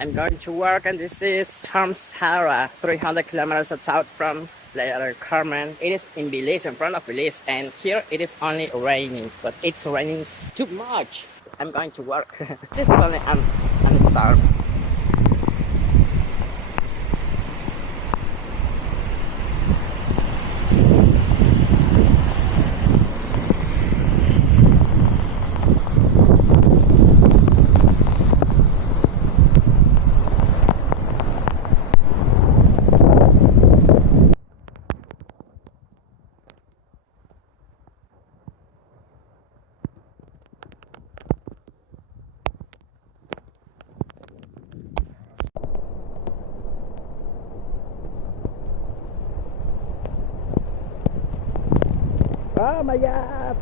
I'm going to work, and this is Sara, 300 kilometers south from Playa Carmen. It is in Belize, in front of Belize, and here it is only raining, but it's raining too much. I'm going to work. This is only an start. Oh my god!